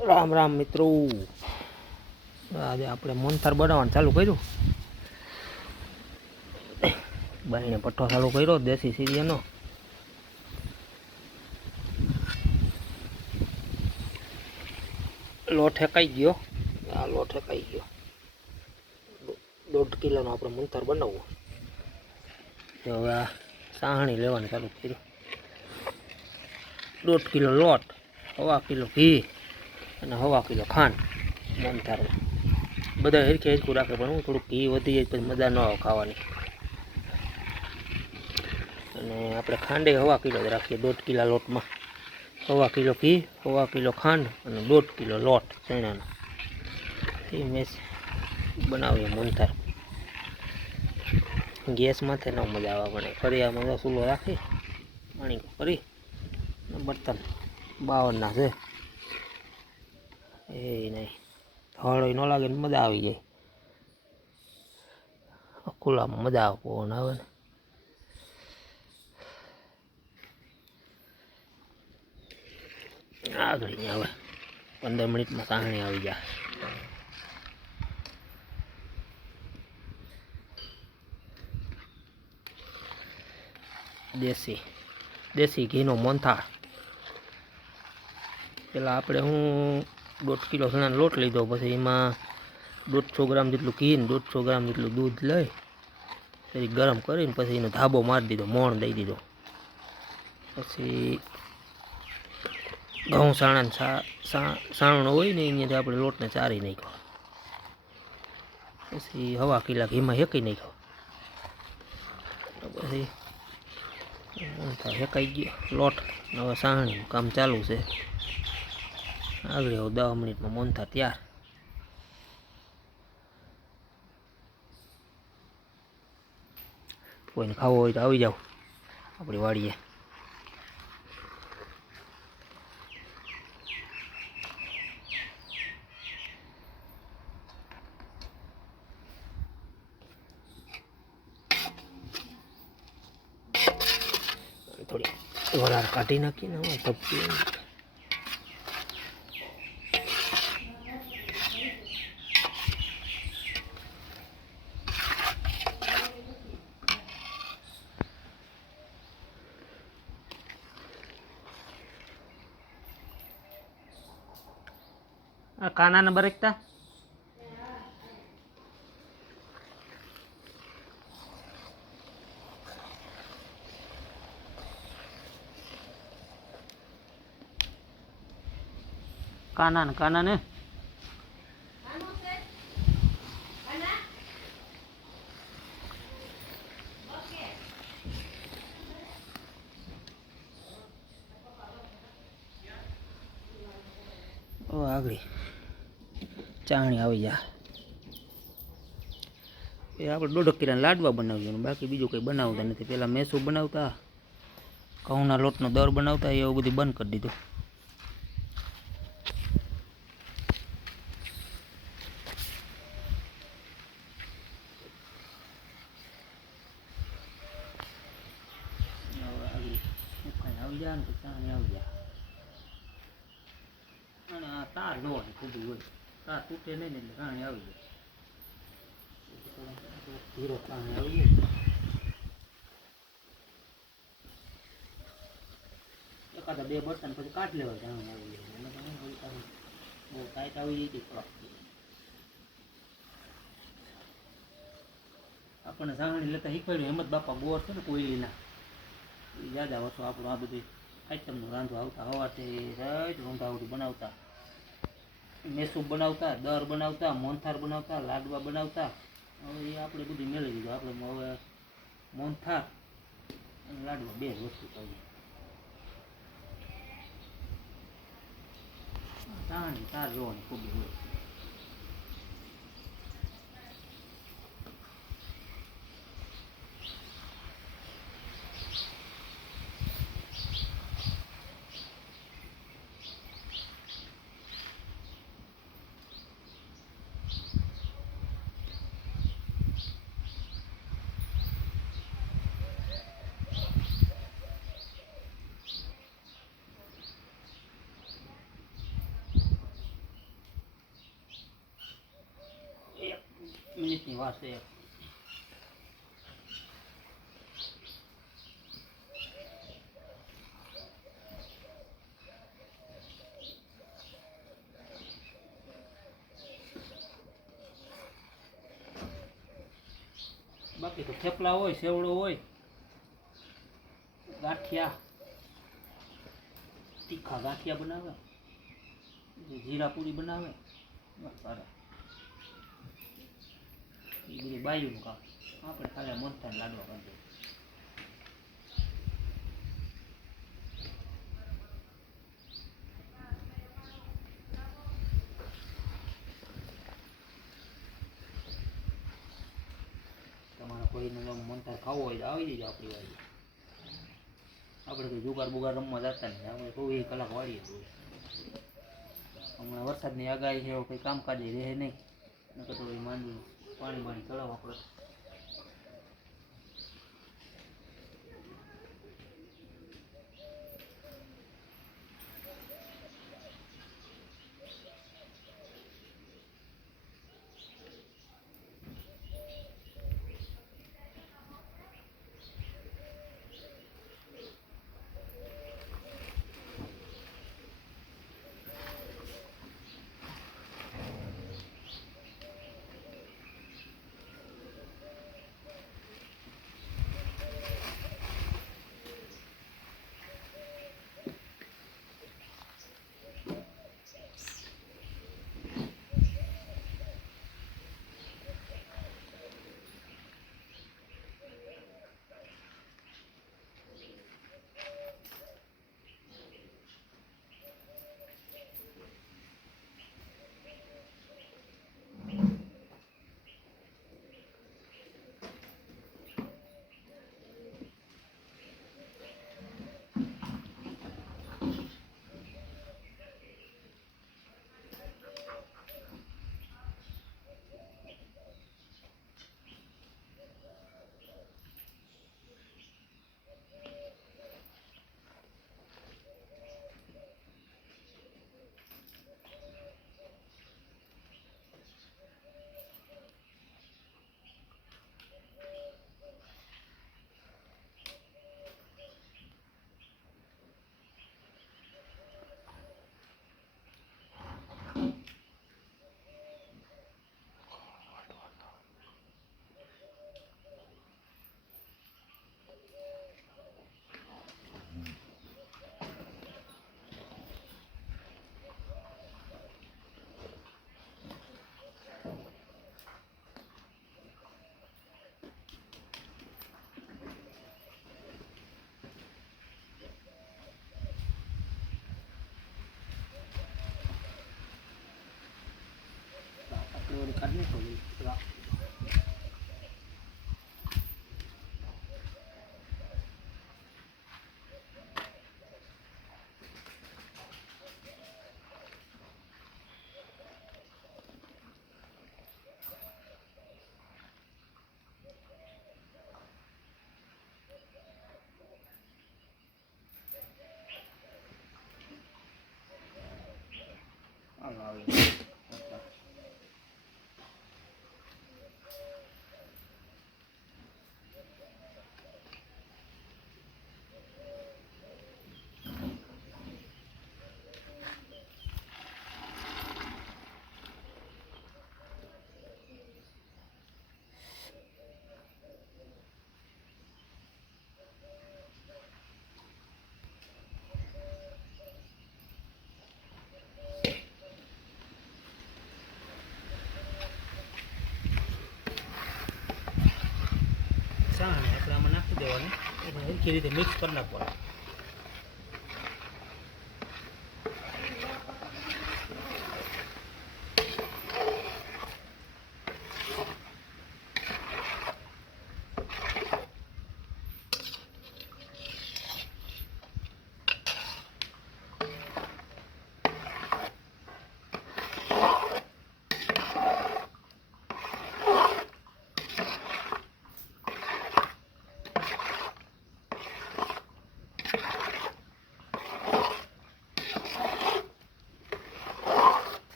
રામ રામ મિત્રો, આજે આપણે મોનથાર બનાવવાનું ચાલુ કર્યું. બાઈને પઠ્ઠો ચાલુ કર્યો દેશી સિરિયલનો. લોટ હેકાઈ ગયો. આ લોટ હેકાઈ ગયો. 1.5 કિલોનો આપણે મોનથાર બનાવવું. તો હવે આ સાહણી લેવાનું ચાલુ કર્યું. 1.5 કિલો લોટ, 1/2 કિલો ઘી અને 1/2 કિલો ખાંડ. મોનથારમાં બધા હરખે હરખું રાખે, પણ હું થોડુંક ઘી વધી જાય પછી મજા ન આવે ખાવાની. અને આપણે ખાંડે 1/2 કિલો જ રાખીએ. 1.5 કિલો લોટમાં 1/2 કિલો ઘી, 1/2 કિલો ખાંડ અને 1.5 કિલો લોટ ચણાનો. એ મેં બનાવીએ મોનથાર. ગેસ માથે ન મજા આવે, પણ ફરિયામાં ચૂલો રાખી પાણી કરી બર્તન 52ના છે. એ નહીં હળોય ન લાગે ને મજા આવી જાય. ખુલ્લામાં મજા આવે, પવન આવે ને. આગળ હવે 15 મિનિટમાં સાહણી આવી જાય. દેશી ઘીનો મોનથાર. પેલા આપણે હું 1.5 કિલો ચણાનો લોટ લીધો, પછી એમાં 150 ગ્રામ જેટલું ઘી ને 150 ગ્રામ જેટલું દૂધ લઈ પછી ગરમ કરીને પછી એનો ધાબો મારી દીધો, મોણ દઈ દીધો. પછી ઘઉં સાણનો હોય ને અહીંયાથી આપણે લોટને ચારી નાખ્યો. પછી 1/2 કિલો ઘીમાં હેકી નાખ્યો. પછી હેકાઈ ગયો લોટ. હવે સાહણીનું કામ ચાલુ છે. આગળ 10 મિનિટમાં મોનથાર તૈયાર. કોઈને ખાવો હોય તો આવી જાવ આપણી વાડીએ. થોડી વરાળ કાઢી નાખીને હવે તપતી. આ કાના નંબર એકતા કાના ને આગળ ચાણી આવી જાય. એ આપણે 1.5 કિલોના લાડવા બનાવીએ, બાકી બીજું કંઈ બનાવતા નથી. પહેલાં મેસું બનાવતા, ઘઉંના લોટનો દર બનાવતા, એવું બધું બંધ કરી દીધું. આવી જાય ને તો ચાણી આવી જાય. અને આ તાર ન હોય, ખુબી હોય, તાર તૂટે નહીં ને એટલે ચાણી આવી જાય. ધીરો ચાણી આવી જાય. એકાદા 2 બર્તન પછી કાઢ લેવાય. ચાણી આવી જાય. બહુ ટાઈટ આવી જાય થોડાક. આપણને ચાણી લેતા શીખવાડ્યું હેમત બાપા બોર છે ને કોયલીના, યાદ આવશો આપણું આ બધી આઈટમનું રાંધવા આવતા. હવાથી રાઈટ રોંધાવડું બનાવતા, મેસૂપ બનાવતા, દર બનાવતા, મોનથાર બનાવતા, લાડવા બનાવતા. હવે એ આપણે બધું મેળવી દીધું. આપણે હવે મોનથાર અને લાડવા 2 વસ્તુ કરીએ. ચાણી તાર જોવાની ખૂબ હોય. મિનિટની વાત છે. બાકી તો થેપલા હોય, સેવડો હોય, ગાંઠિયા, તીખા ગાંઠિયા બનાવે, જીરા પૂરી બનાવે, સારા એ બધી બાયુનું કામ. આપણે ખાલી મોનથાને લાડવા કરી દઈએ. તમારે કોઈને મોનથાર ખાવું હોય તો આવી જજો આપણી વાડી. આપણે કોઈ જુગાર બુગાર રમવા જતા નહીં, આપણે 24 કલાક વાળીએ છીએ. હમણાં વરસાદની આગાહી છે, કંઈ કામકાજ રહે નહીં, નકર તો માંડવી પાણી ચડાવવા પડે. કાઢી નાખો. ચાને આપણે આમાં નાખી દેવાની, એને સરખી રીતે મિક્સ કરી નાખવાનું.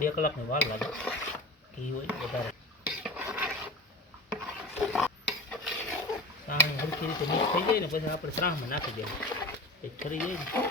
2 કલાકની વાર લાગે ઘી હોય વધારે સાણી હરખી રીતે મિક્સ થઈ જાય ને પછી આપણે ત્રાહમાં નાખી દેવું એ ખરી જાય ને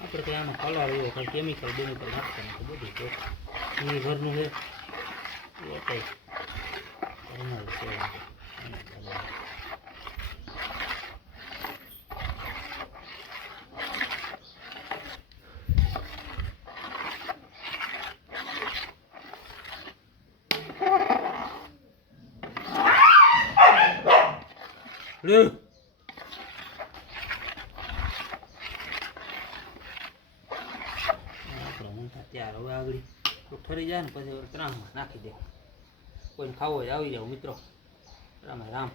આપણે કંઈ આમાં કલર એવો કંઈ કેમિકલ બેમિકલ નાખતા નથી બધું તો એ ઘરનું છે એ કંઈ ઘરનું છે ત્યાર હવે આગળ તો ઠરી જાય ને પછી ત્રાણમાં નાખી દે કોઈને ખાવો હોય આવી જાવ મિત્રો રામ રામ